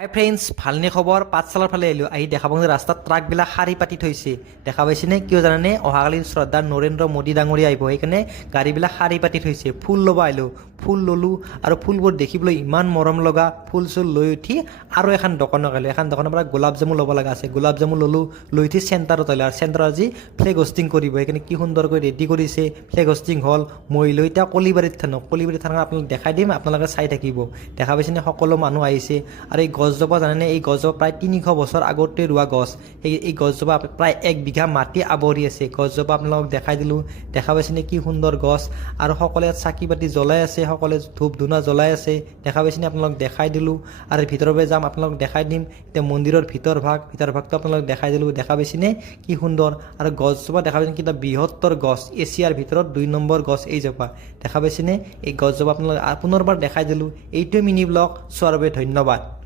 High friends ভালনে খবৰ, পাঠশালাৰ ফালে আহিলোঁ আহি দেখা পাওঁ যে ৰাস্তাত ট্ৰাকবিলাক শাৰী পাতি থৈছে। দেখা পাইছেনে? কিয় জানানে? অহাকালি শ্ৰদ্ধা নৰেন্দ্ৰ মোদী ডাঙৰীয়া আহিব। সেইকাৰণে গাড়ীবিলাক শাৰী পাতি থৈছে। ফুল ল'ব আহিলোঁ। ফুল ল'লোঁ আৰু ফুলবোৰ দেখিবলৈ ইমান মৰম লগা ফুল চুল লৈ উঠি আৰু এখন দোকানত আহিলোঁ এখন দোকানৰ পৰা গোলাপ জামু ল'ব লগা আছে। গোলাপ জামু ল'লোঁ, লৈ উঠি চেণ্টাৰত আহিলোঁ আৰু চেণ্টাৰত আজি ফ্লেগ হোষ্টিং কৰিব। সেইকাৰণে কি সুন্দৰকৈ ৰেডি কৰিছে। ফ্লেগ হোষ্টিং হ'ল, মই লৈ এতিয়া কলিবাৰীত থাকক কলিবাৰীত থাকক আপোনালোক দেখাই দিম, আপোনালোকে চাই থাকিব। দেখা পাইছেনে সকলো মানুহ আহিছে। আৰু এই গছজোপা জানেনে, এই গছজোপা প্ৰায় তিনিশ বছৰ আগতে ৰোৱা গছ। এই এই গছজোপা প্ৰায় এক বিঘা মাটি আৱৰি আছে। গছজোপা আপোনালোকক দেখাই দিলোঁ। দেখা পাইছেনে কি সুন্দৰ গছ। আৰু সকলোৱে চাকি বাতি জ্বলাই আছে। সকলোৱে ধূপ ধূনা জ্বলাই আছে। দেখা পাইছেনে আপোনালোক দেখাই দিলোঁ। আৰু ভিতৰৰ যাম আপোনালোক দেখাই দিম। এতিয়া মন্দিৰৰ ভিতৰ ভাগ, ভিতৰ ভাগটো আপোনালোক দেখাই দিলোঁ। দেখা পাইছেনে? কি সুন্দৰ। আৰু গছজোপা দেখা পাইছেনে? কিবা বৃহত্তৰ গছ। এছিয়াৰ ভিতৰত দুই নম্বৰ গছ এইজোপা। দেখা পাইছেনে? এই গছজোপা আপোনালোক পুনৰবাৰ দেখাই দিলোঁ। এইটোৱে মিনি ব্লগ। চোৱাৰ বাবে ধন্যবাদ।